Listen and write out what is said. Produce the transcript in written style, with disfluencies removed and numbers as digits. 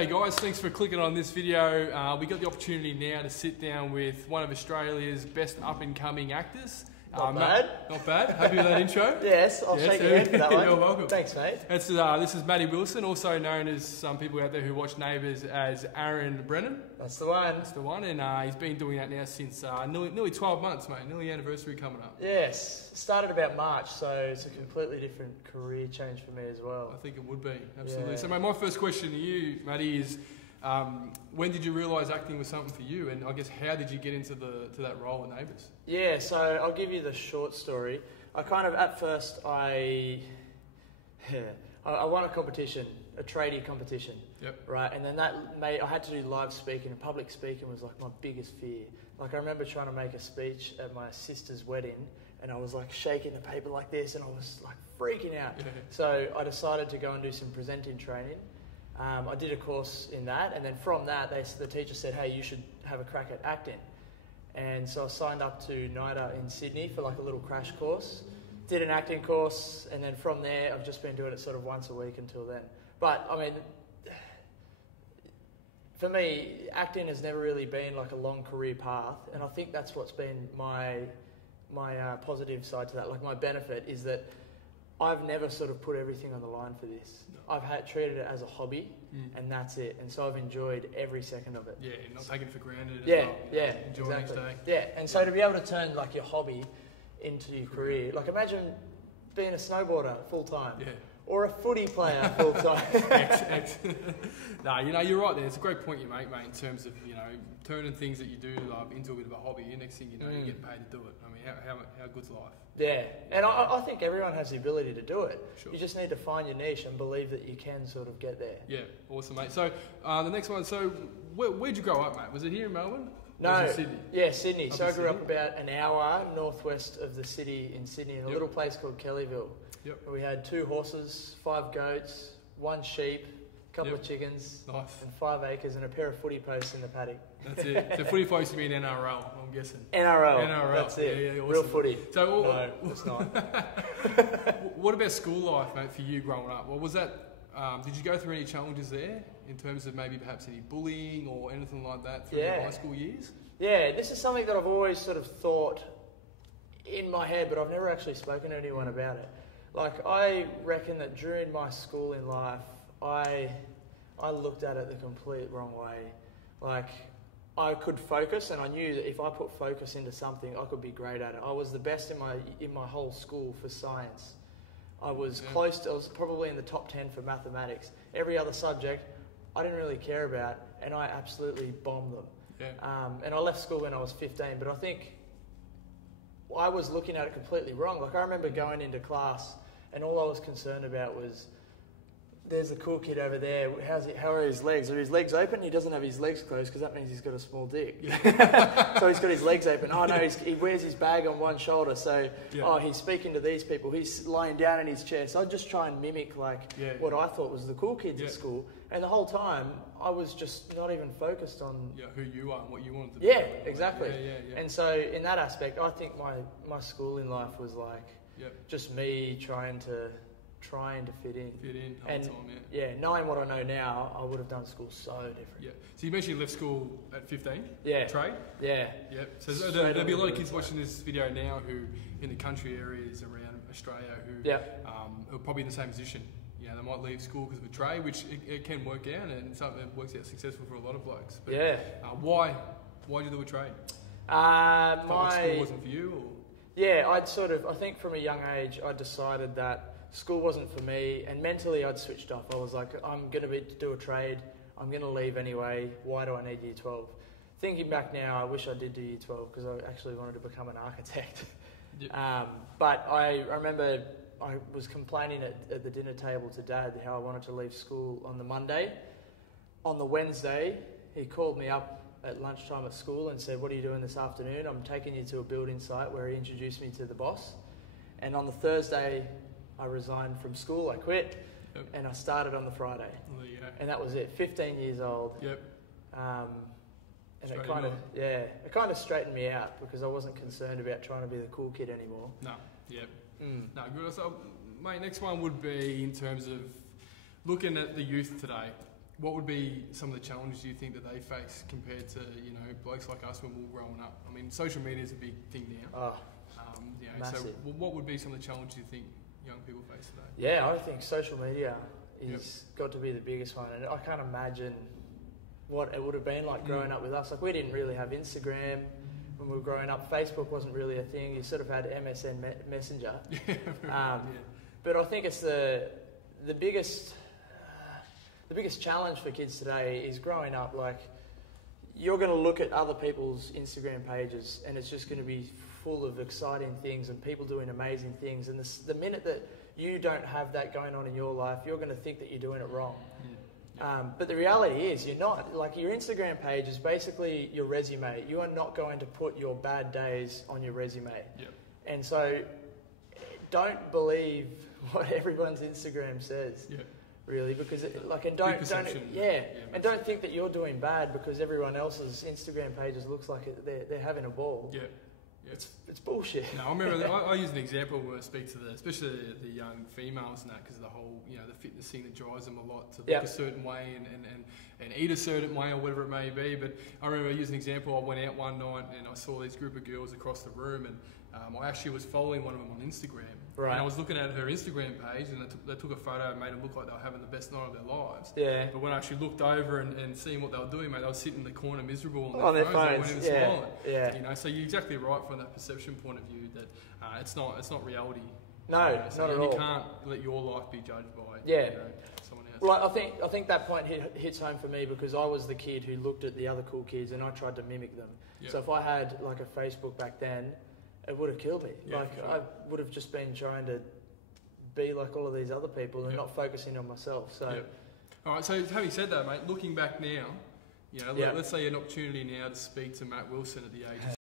G'day guys, thanks for clicking on this video. We got the opportunity now to sit down with one of Australia's best up-and-coming actors. Not bad. Not bad. Happy with that intro? Yes, I'll shake your hand for that one. You're welcome. Thanks, mate. This is Matty Wilson, also known as some people out there who watch Neighbours as Aaron Brennan. That's the one. That's the one, and he's been doing that now since nearly 12 months, mate. Nearly anniversary coming up. Yes, started about March, so it's a completely different career change for me as well. I think it would be, absolutely. Yeah. So, mate, my first question to you, Matty, is when did you realise acting was something for you, and I guess how did you get into that role in Neighbours? Yeah, so I'll give you the short story. I kind of, at first, I won a competition, a tradie competition. Yep. Right, and then I had to do live speaking, and public speaking was like my biggest fear. Like I remember trying to make a speech at my sister's wedding, and I was like shaking the paper like this, and I was like freaking out. Yeah. So I decided to go and do some presenting training. I did a course in that, and then from that, the teacher said, hey, you should have a crack at acting. And so I signed up to NIDA in Sydney for like a little crash course, did an acting course, and then from there, I've just been doing it sort of once a week until then. But, I mean, for me, acting has never really been like a long career path, and I think that's what's been my positive side to that. Like my benefit is that I've never sort of put everything on the line for this. No. I've treated it as a hobby, and that's it. And so I've enjoyed every second of it. Yeah, not taking it for granted. Yeah, as well, yeah, enjoying exactly. each day. Yeah, and so to be able to turn like your hobby into your career, like imagine being a snowboarder full time. Yeah. Or a footy player full time. No, you're right there. It's a great point you make, mate, in terms of, turning things that you do love into a bit of a hobby. And next thing you know, you get paid to do it. I mean, how good's life? Yeah, and I think everyone has the ability to do it. Sure. You just need to find your niche and believe that you can sort of get there. Yeah, awesome, mate. So the next one, so where'd you grow up, mate? Was it here in Melbourne? No, or was it Sydney? Yeah, Sydney. So I grew Sydney? up about an hour northwest of the city in Sydney in a little place called Kellyville. Yep. We had 2 horses, 5 goats, 1 sheep, a couple of chickens, nice, and 5 acres and a pair of footy posts in the paddock. That's it. So footy folks to be in NRL, I'm guessing. NRL. That's it. Yeah, awesome. Real footy. So, no, it's not. What about school life, mate, for you growing up? Well, was that? Did you go through any challenges there in terms of maybe perhaps any bullying or anything like that through your high school years? Yeah, this is something that I've always sort of thought in my head, but I've never actually spoken to anyone about it. Like, I reckon that during my schooling life, I looked at it the complete wrong way. Like, I could focus, and I knew that if I put focus into something, I could be great at it. I was the best in my whole school for science. I was I was probably in the top 10 for mathematics. Every other subject, I didn't really care about, and I absolutely bombed them. Yeah. And I left school when I was 15, but I think I was looking at it completely wrong. Like, I remember going into class, and all I was concerned about was, there's a cool kid over there. How are his legs? Are his legs open? He doesn't have his legs closed because that means he's got a small dick. Yeah. So he's got his legs open. Oh no, he wears his bag on one shoulder. So he's speaking to these people. He's lying down in his chair. So I'd just try and mimic what I thought was the cool kids at school. And the whole time I was just not even focused on who you are and what you wanted to be. Yeah, exactly. Yeah. And so in that aspect, I think my schooling life was like just me trying to fit in. And time, knowing what I know now, I would have done school so different. Yeah. So you mentioned you left school at 15? Yeah. Trade? Yeah. Yep. So there'll be a lot of kids watching this video now who, in the country areas around Australia, who are probably in the same position. They might leave school because of a trade, which it can work out, and something that works out successful for a lot of blokes. But, why did you do a trade? Public school wasn't for you? Or? Yeah, I think from a young age, I decided that school wasn't for me, and mentally I'd switched off. I was like, I'm going to do a trade, I'm going to leave anyway, why do I need year 12? Thinking back now, I wish I did do year 12 because I actually wanted to become an architect. But I remember I was complaining at the dinner table to Dad how I wanted to leave school on the Monday. On the Wednesday, he called me up at lunchtime at school and said, what are you doing this afternoon? I'm taking you to a building site, where he introduced me to the boss. And on the Thursday, I resigned from school, I quit, and I started on the Friday. Well, and that was it, 15 years old. Yep. And it kind of straightened me out because I wasn't concerned about trying to be the cool kid anymore. No, yep. No, good. So, mate, next one would be in terms of looking at the youth today. what would be some of the challenges you think that they face compared to, you know, blokes like us when we were growing up? I mean, social media is a big thing now. Oh, you know, massive. So what would be some of the challenges you think young people face today? Yeah, I think social media is got to be the biggest one, and I can't imagine what it would have been like growing up with us. Like, we didn't really have Instagram when we were growing up. Facebook wasn't really a thing. You sort of had MSN Messenger. But I think it's the biggest challenge for kids today is growing up. Like, you're going to look at other people's Instagram pages, and it's just going to be full of exciting things and people doing amazing things. And the minute that you don't have that going on in your life, you're going to think that you're doing it wrong. But the reality is you're not. Like, your Instagram page is basically your resume. You are not going to put your bad days on your resume. And so don't believe what everyone's Instagram says. Really, because and don't think that you're doing bad because everyone else's Instagram pages looks like they're having a ball. It's bullshit. No, I remember I use an example when I speak to especially the young females and that, because the whole, you know, the fitness thing that drives them a lot to look a certain way and eat a certain way or whatever it may be. But I remember using an example. I went out one night and I saw this group of girls across the room, and I actually was following one of them on Instagram. Right. And I was looking at her Instagram page, and they took a photo and made them look like they were having the best night of their lives. But when I actually looked over and seeing what they were doing, mate, they were sitting in the corner miserable on their phones. They weren't even smiling. You know, so you're exactly right from that perception point of view that it's not reality. No, not at all. You can't let your life be judged by someone else. Well, I think that point hits home for me because I was the kid who looked at the other cool kids and I tried to mimic them. So if I had like a Facebook back then, it would have killed me. Sure. I would have just been trying to be like all of these other people and not focusing on myself. So, all right. So having said that, mate, looking back now, you know, let's say an opportunity now to speak to Matt Wilson at the age of